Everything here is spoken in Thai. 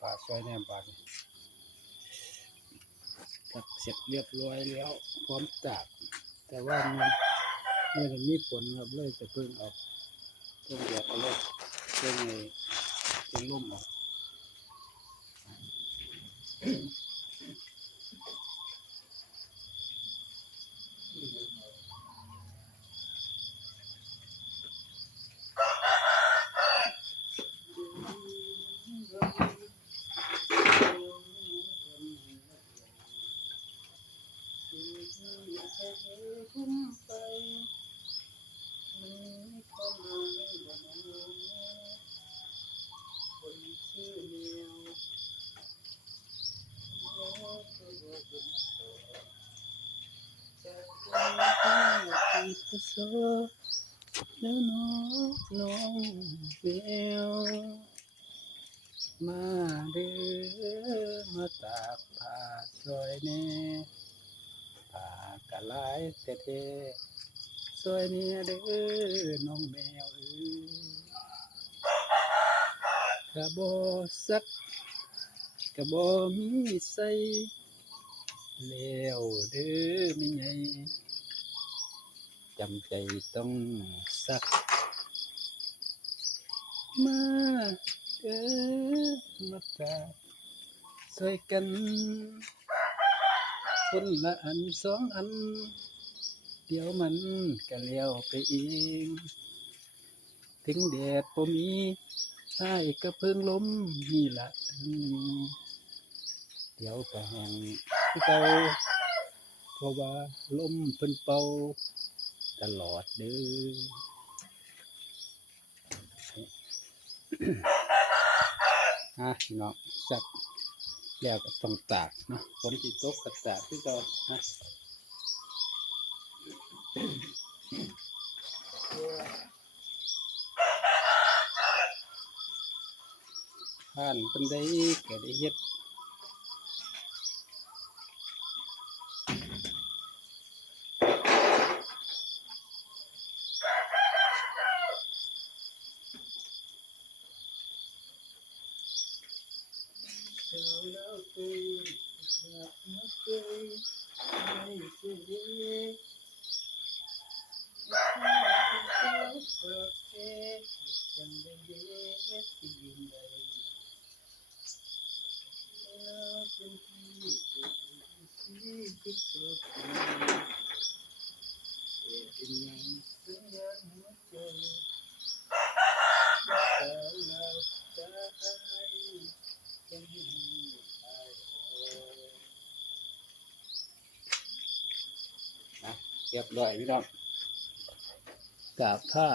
ปลาซอยแหนมปลาตักเสร็จเรียบร้อยแล้วพร้อมจับแต่ว่ามันมีผลครับเลยจะเพิ่งออกเพิ่งเดือดเอาเลยเพิ่งในเพิ่งลุ่มออกแล้วน้องแววมาเด้อมาตากผ้าซอยแน่ผ้ากะลายเท่ๆซอยเนี่ยเด้อน้องแมวกะบ่ซักกะบ่มีใส่แล้วเด้อมีไงจำใจต้องซักมาเด้อมาตากซอยกันคนละอันสองอันเดี๋ยวมันก็เลี้ยวไปเองถึงแดดบ่มีใต้ก็เพิ่งล้มนี่ละเดี๋ยวก็แห้งคือเก่าเพราะว่าลมเพิ่นเป่าตลอดเด้อพี่น้องสักแล้วก็ต้องตากเนาะฝนสิตกก็ตากคือเก่านะผ่านเพิ่นได้ก็ได้เฮ็ดเรียบร้อยพี่น้องกาบผ้า